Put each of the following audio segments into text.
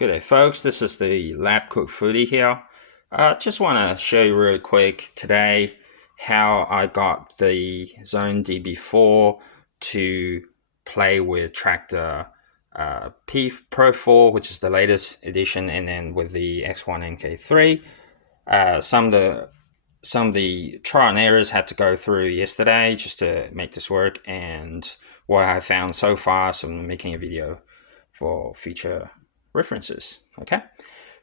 Good day, folks. This is the lab cook foodie here. Just want to show you really quick today how I got the Xone DB4 to play with Traktor Pro 4, which is the latest edition, and then with the Xone MK3. Some of the trial and errors had to go through yesterday just to make this work, and what I found so far, so I'm making a video for future references. Okay,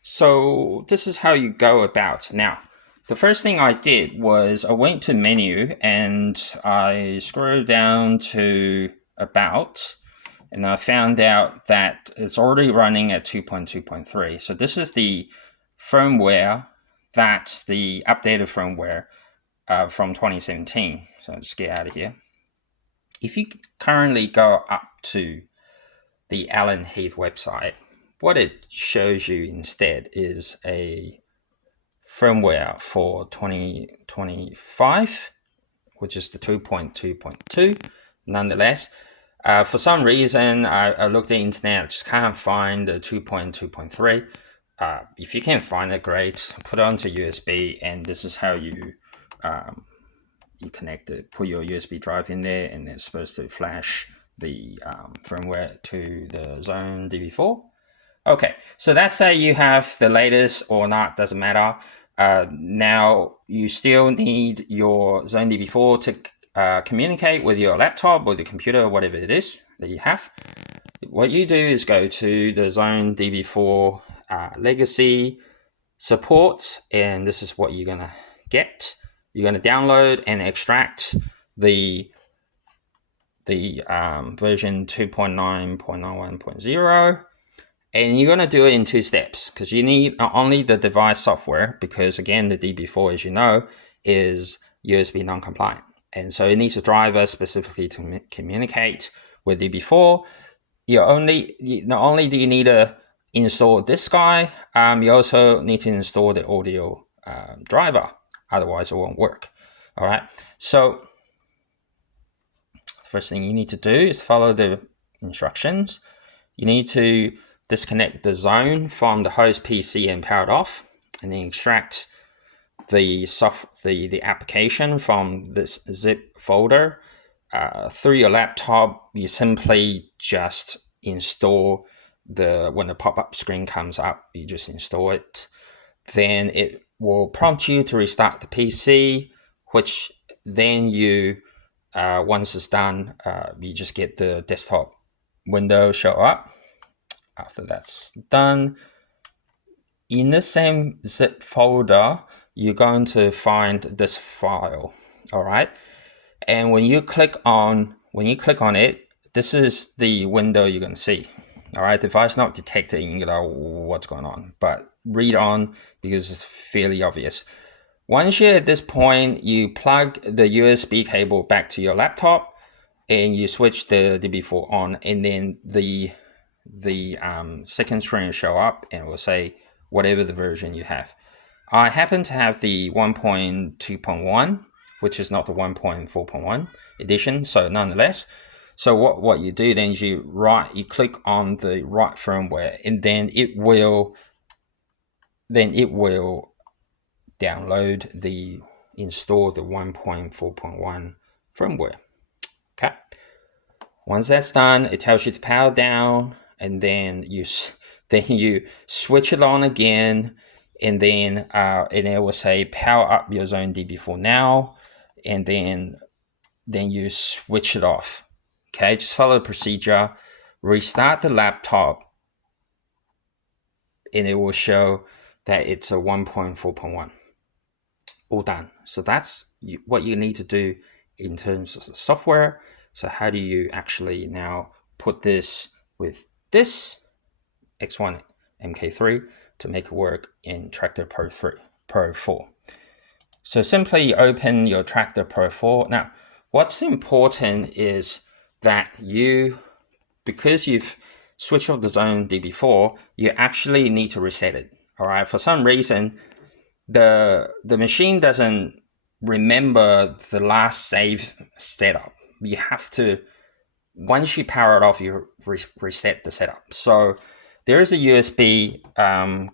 so this is how you go about. Now, the first thing I did was I went to menu and I scrolled down to about, and I found out that it's already running at 2.2.3. So this is the firmware, that's the updated firmware from 2017. So I'll just get out of here. If you currently go up to the Heath website, what it shows you instead is a firmware for 2025, which is the 2.2.2. Nonetheless, for some reason, I looked at the internet, I just can't find the 2.2.3. If you can find it, great. Put it onto USB, and this is how you connect it. Put your USB drive in there, and it's supposed to flash the firmware to the Xone DB4. Okay, so let's say you have the latest or not, doesn't matter. Now you still need your Xone DB4 to communicate with your laptop or the computer, whatever it is that you have. What you do is go to the Xone DB4 legacy support, and this is what you're gonna get. You're gonna download and extract the version 2.9.91.0. And you're going to do it in two steps, because you need not only the device software, because again, the DB4, as you know, is USB non-compliant. And so it needs a driver specifically to communicate with DB4. Not only do you need to install this guy, you also need to install the audio driver. Otherwise, it won't work. All right. So first thing you need to do is follow the instructions. You need to disconnect the Xone from the host PC and power it off, and then extract the application from this zip folder. Through your laptop, you simply just install when the pop-up screen comes up, you just install it. Then it will prompt you to restart the PC, which then you, once it's done, you just get the desktop window show up. After that's done, in the same zip folder, you're going to find this file. All right, and when you click on it, this is the window you're going to see. All right, the device not detecting, what's going on, but read on because it's fairly obvious. Once you're at this point, you plug the USB cable back to your laptop, and you switch the DB4 on, and then the second screen will show up and it will say whatever the version you have. I happen to have the 1.2.1, which is not the 1.4.1 edition, so nonetheless. So what you do then is you click on the right firmware, and then it will install the 1.4.1 firmware. Okay. Once that's done, it tells you to power down, and then you switch it on again, and then it will say power up your Xone DB4 now, and then you switch it off. Okay, just follow the procedure, restart the laptop, and it will show that it's a 1.4.1. All done. So that's what you need to do in terms of the software. So how do you actually now put this with this Xone MK3 to make it work in Traktor Pro 4? So simply open your Traktor Pro 4. Now, what's important is that because you've switched off the Xone DB4, you actually need to reset it. All right. For some reason, the machine doesn't remember the last save setup. You have to, once you power it off, you reset the setup. So there is a USB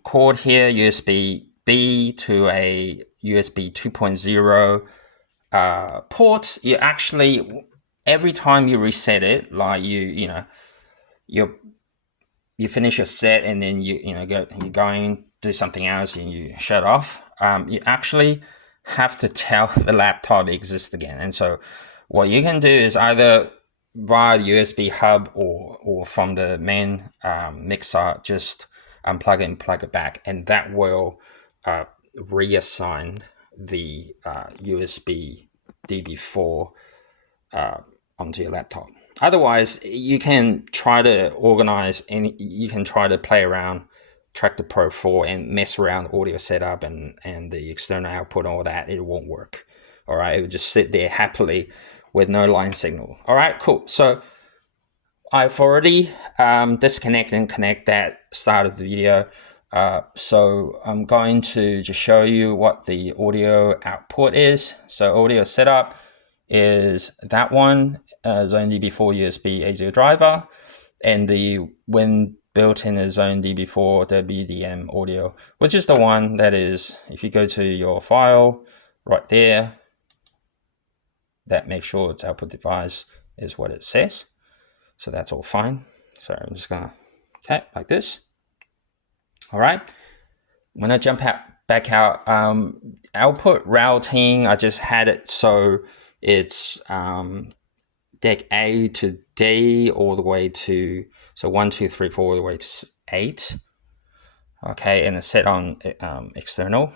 cord here, USB B to a USB 2.0 port. You actually, every time you reset it, like you finish your set and then you're going do something else and you shut off. You actually have to tell the laptop exists again. And so what you can do is either via the USB hub or from the main mixer, just unplug it and plug it back, and that will reassign the USB DB4 onto your laptop. Otherwise, you can try to organize and you can try to play around Traktor Pro 4 and mess around audio setup and the external output and all that. It won't work. All right, it will just sit there happily with no line signal. All right, cool. So I've already disconnected and connect that start of the video. So I'm going to just show you what the audio output is. So audio setup is that one, Xone DB4 USB A0 driver, and the when built-in is Xone DB4 WDM audio, which is the one that is, if you go to your file right there, that makes sure its output device is what it says. So that's all fine. So I'm just gonna, okay, like this. All right. When I jump back out, output routing, I just had it so it's deck A to D all the way to, so 1, 2, 3, 4 all the way to 8. Okay, and it's set on external.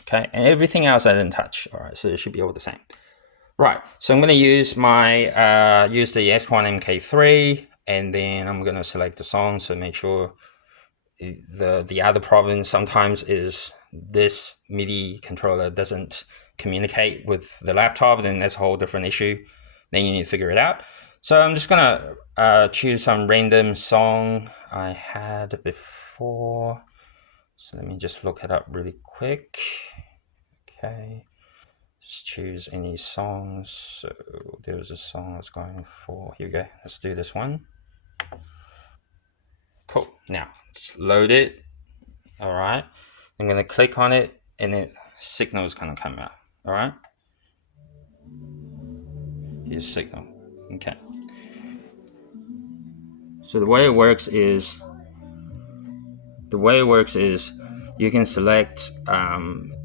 Okay, and everything else I didn't touch. All right, so it should be all the same. Right, so I'm going to use my use the Xone MK3, and then I'm going to select the song. So make sure the other problem sometimes is this MIDI controller doesn't communicate with the laptop. Then that's a whole different issue. Then you need to figure it out. So I'm just going to choose some random song I had before. So let me just look it up really quick. Okay. Just choose any songs. So there was a song I was going for. Here we go. Let's do this one. Cool. Now let's load it. All right. I'm going to click on it and then signal is going to come out. All right. Here's signal. Okay. So the way it works is you can select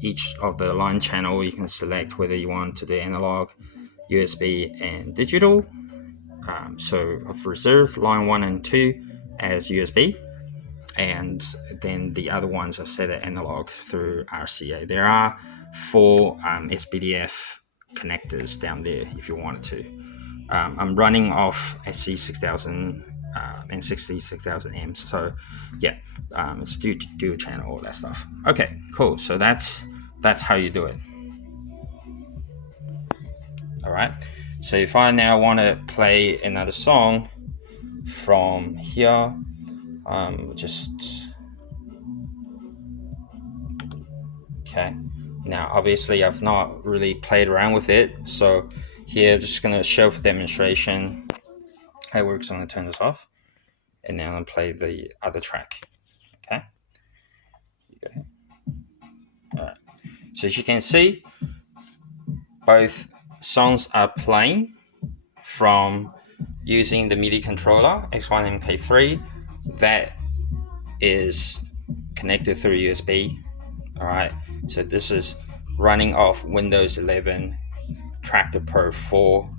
each of the line channel. You can select whether you want to do analog, USB, and digital. So I've reserved line 1 and 2 as USB, and then the other ones I've set it analog through RCA. There are 4 SPDF connectors down there if you wanted to. I'm running off SC6000 and 6000 amps, so yeah, it's dual channel, all that stuff. Okay, cool. So that's how you do it. All right. So if I now want to play another song from here, okay. Now, obviously, I've not really played around with it, so here, just going to show for demonstration how it works. I'm going to turn this off, and now I'm going to play the other track. Okay. All right. So as you can see, both songs are playing from using the MIDI controller, Xone MK3, that is connected through USB. All right. So this is running off Windows 11 Traktor Pro 4,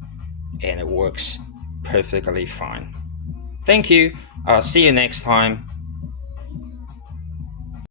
and it works perfectly fine. Thank you. I'll see you next time.